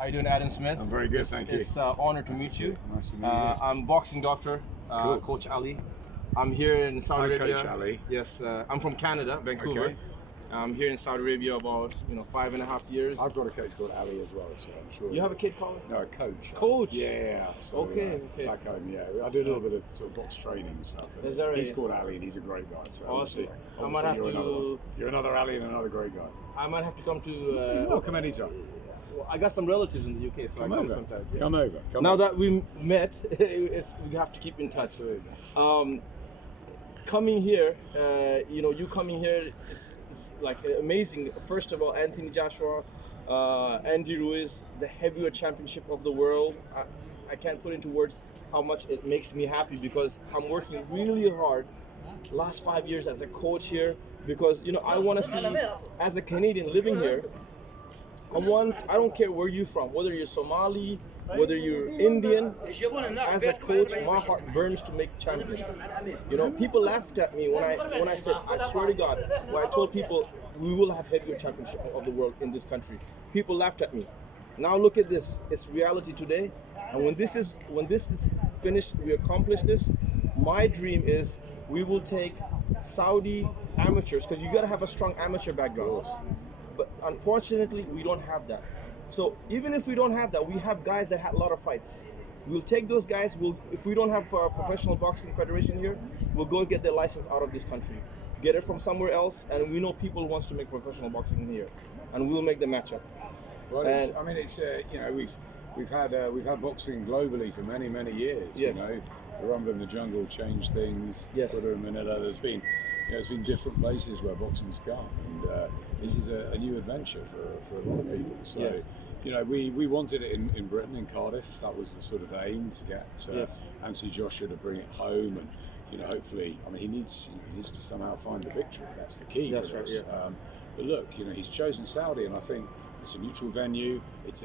How you doing, Adam Smith? I'm very good, thank you. It's an honor to meet you. Nice to meet you. I'm boxing doctor, Cool. Coach Ali. I'm here in Saudi Hi, Arabia. Coach Ali. Yes, I'm from Canada, Vancouver. Okay. I'm here in Saudi Arabia about 5.5 years. I've got a coach called Ali as well, so I'm sure. You have a kid called? No, a coach. Coach? Yeah. So, Okay. Back home, yeah. I do a little bit of sort of box training and stuff. And Is that right? He's called Ali, and he's a great guy. So Awesome. I might obviously have you're to. another one. You're another Ali and another great guy. I might have to come to. You're welcome anytime. Well, I got some relatives in the UK, so Come I come over. sometimes. Come over. Come Now over. that we met, we have to keep in touch. Coming here, you coming here, it's like amazing. First of all, Anthony Joshua, Andy Ruiz, the heavyweight championship of the world. I can't put into words how much it makes me happy because I'm working really hard last 5 years as a coach here because I want to see, as a Canadian living here, I don't care where you're from, whether you're Somali, whether you're Indian, as a coach, my heart burns to make champions. People laughed at me when I said, I swear to God, when I told people we will have heavyweight championship of the world in this country. People laughed at me. Now look at this, it's reality today. And when this is finished, we accomplish this. My dream is we will take Saudi amateurs, because you gotta have a strong amateur background. But unfortunately, we don't have that. So even if we don't have that, we have guys that had a lot of fights. We'll take those guys. If we don't have a professional boxing federation here, we'll go get their license out of this country, get it from somewhere else, and we know people wants to make professional boxing here, and we'll make the matchup. Well, we've had boxing globally for many years. Yes. The Rumble in the Jungle changed things. Yes. Twitter and Manila. There's been different places where boxing's gone, and this is a new adventure for a lot of people. So, Yes. we wanted it in Britain, in Cardiff. That was the sort of aim, to get Yes. Anthony Joshua to bring it home, and hopefully, he needs to somehow find the victory. That's the key That's for right, this. yeah. But look, he's chosen Saudi, and I think it's a neutral venue. It's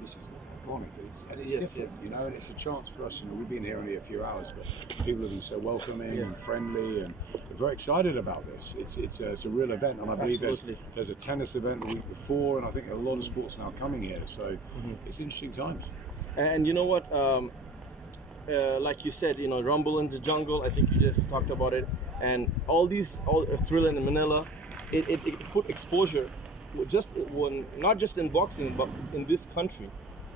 this is iconic, it's Yes, different, and it's a chance for us. We've been here only a few hours, but people have been so welcoming and friendly, and we're very excited about this. It's a real event, and I believe there's a tennis event the week before, and I think a lot of sports now coming here. So it's interesting times. And you know what? Like you said, Rumble in the Jungle. I think you just talked about it, and all Thriller in Manila. It put exposure, not just in boxing, but in this country.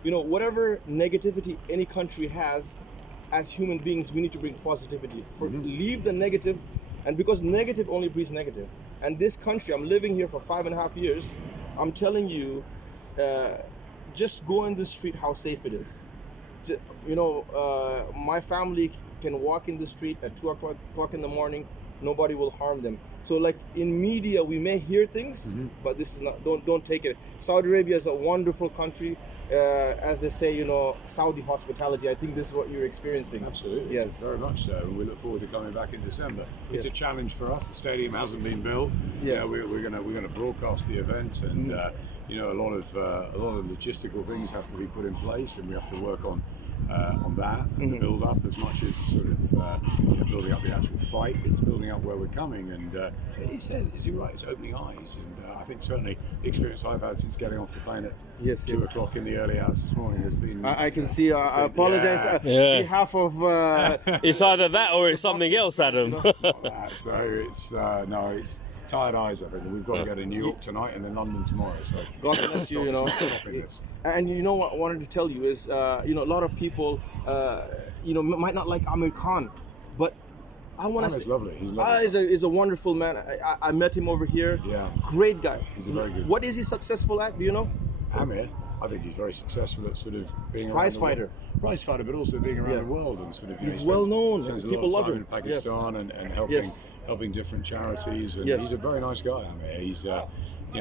Whatever negativity any country has, as human beings, we need to bring positivity. Leave the negative, and because negative only breeds negative. And this country, I'm living here for 5.5 years. I'm telling you, just go in the street, how safe it is. My family can walk in the street at 2 o'clock in the morning. Nobody will harm them. So, like in media, we may hear things, but this is not. Don't take it. Saudi Arabia is a wonderful country, as they say. Saudi hospitality. I think this is what you're experiencing. Absolutely. Yes. Very much so. And we look forward to coming back in December. It's a Yes. challenge for us. The stadium hasn't been built. Yeah. We're gonna broadcast the event, and a lot of logistical things have to be put in place, and we have to work on that and the build up as much as sort of building up the actual fight. It's building up where we're coming, and is he right? It's opening eyes, and I think certainly the experience I've had since getting off the plane at 2 o'clock in the early hours this morning has been. I can see. I apologize on behalf of. It's either that or it's something else, Adam. It's not that. So it's tired eyes, I think. We've got to go to New York tonight and then London tomorrow. So God bless you. stopping this. And what I wanted to tell you is, a lot of people, might not like Amir Khan, but I want to. He's lovely. He's lovely. He's a wonderful man. I met him over here. Yeah. Great guy. He's a very good. What is he successful at? Do you know? Amir, I think he's very successful at sort of being Prize around the fighter. world. Prize fighter, but also being around the world and sort of. He's well known. Spends a People lot of love time him. in Pakistan and helping. Yes. Helping different charities, and Yes. he's a very nice guy. Amir. He's,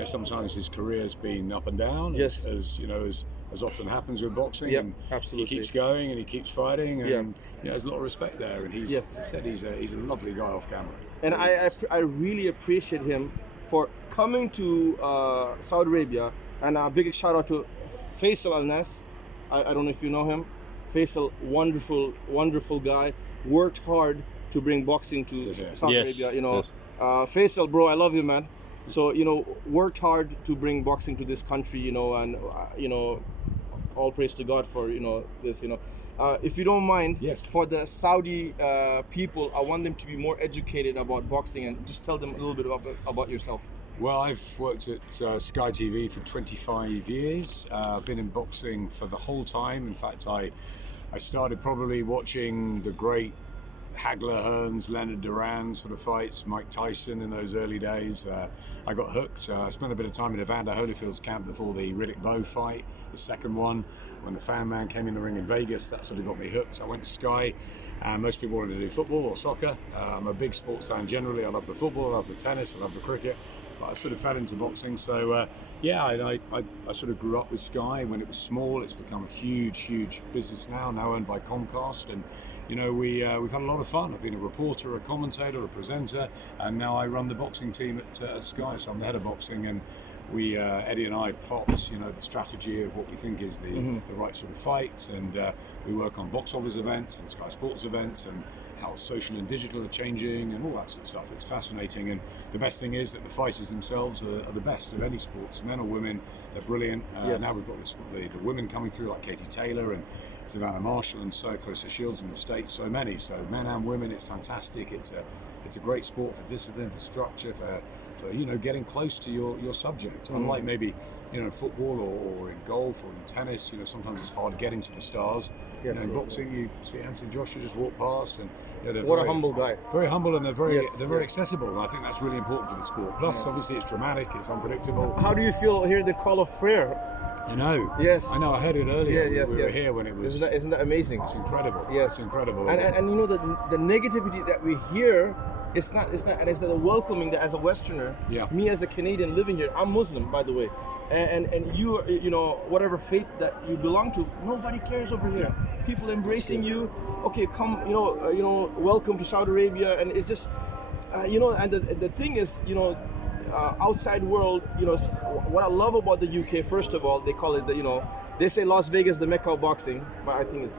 sometimes his career's been up and down, Yes. as often happens with boxing. Yep, and absolutely. He keeps going and he keeps fighting, and Yeah. there's a lot of respect there. And he's said he's a lovely guy off camera. And I really appreciate him for coming to Saudi Arabia. And a big shout out to Faisal Al Nas. I don't know if you know him. Faisal, wonderful guy. Worked hard to bring boxing to Saudi Arabia. Faisal, bro, I love you, man. So worked hard to bring boxing to this country. And all praise to God for this. If you don't mind, Yes. for the Saudi people, I want them to be more educated about boxing, and just tell them a little bit about yourself. Well, I've worked at Sky TV for 25 years. I've been in boxing for the whole time. In fact, I started probably watching the great Hagler, Hearns, Leonard Duran sort of fights, Mike Tyson in those early days. I got hooked. I spent a bit of time in Evander Holyfield's camp before the Riddick-Bowe fight, the second one. When the Fan Man came in the ring in Vegas, that sort of got me hooked. I went to Sky, and most people wanted to do football or soccer. I'm a big sports fan generally. I love the football, I love the tennis, I love the cricket. But I sort of fell into boxing. So I sort of grew up with Sky when it was small. It's become a huge business now owned by Comcast, and we've had a lot of fun. I've been a reporter, a commentator, a presenter, and now I run the boxing team at Sky. So I'm the head of boxing, and we Eddie and I plot the strategy of what we think is the right sort of fights, and we work on box office events and Sky Sports events and how social and digital are changing and all that sort of stuff. It's fascinating, and the best thing is that the fighters themselves are the best of any sports, men or women. They're brilliant. Yes. Now we've got the women coming through like Katie Taylor and Savannah Marshall and so Clarissa Shields in the States. So many. So men and women, it's fantastic. It's a great sport for discipline, for structure, for getting close to your subject. Unlike maybe football or in golf or in tennis, sometimes it's hard getting to the stars. Yeah, in boxing, you see Anthony Joshua just walk past, and they're What a very humble guy. very humble, and they're very Yes. accessible, and I think that's really important for the sport. Plus, obviously, it's dramatic, it's unpredictable. How do you feel hearing the call of prayer? I know. Yes. I know. I heard it earlier. Yeah, yes, we were yes. here when it was. Isn't that amazing? It's incredible. Yes. It's incredible. And the negativity that we hear, it's not, and it's the welcoming that as a Westerner, Yeah. me as a Canadian living here, I'm Muslim, by the way, and you, whatever faith that you belong to, nobody cares over here. People embracing you. Okay, come, welcome to Saudi Arabia, and it's just, and the thing is, outside world, what I love about the UK, first of all, they call it they say Las Vegas the Mecca of boxing, but I think it's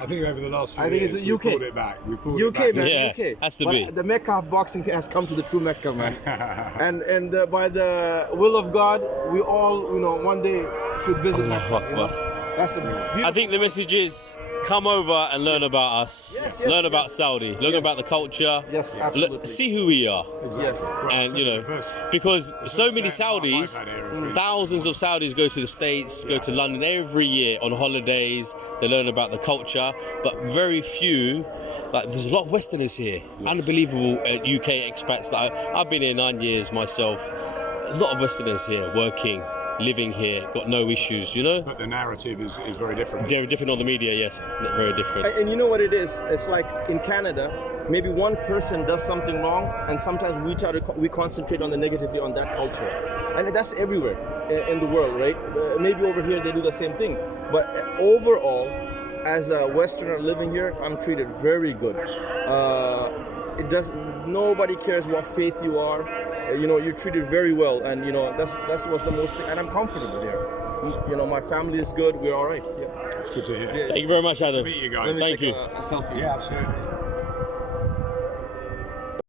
I think over the last few I think years, it's we UK. pulled it back. We pulled UK, it back. man, Yeah, UK. has to But be. The Mecca of boxing has come to the true Mecca, man. and by the will of God, we all, one day should visit Allahu Mecca. Akbar. That's a beautiful. I think the message is come over and learn about us, Yes, learn about Saudi, learn about the culture, Yes, absolutely. see who we are. Exactly. Yes. Well, And the first- because so many fan I've Saudis, had here has been- thousands of Saudis go to the States, go to London every year on holidays. They learn about the culture, but very few. Like there's a lot of Westerners here, unbelievable UK expats. I've been here 9 years myself. A lot of Westerners here working, living here, got no issues. But the narrative is very different. They're different on the media, yes, very different. And you know what it is? It's like in Canada, maybe one person does something wrong, and sometimes we concentrate on the negativity on that culture, and that's everywhere in the world, right? Maybe over here they do the same thing, but overall, as a Westerner living here, I'm treated very good. Nobody cares what faith you are. You're treated very well, and that's what's the most thing. And I'm comfortable here. My family is good. We're all right. Yeah. It's good to hear. Thank you very much, Adam. Good to meet you guys. Let me Thank take you. a selfie. Yeah, absolutely.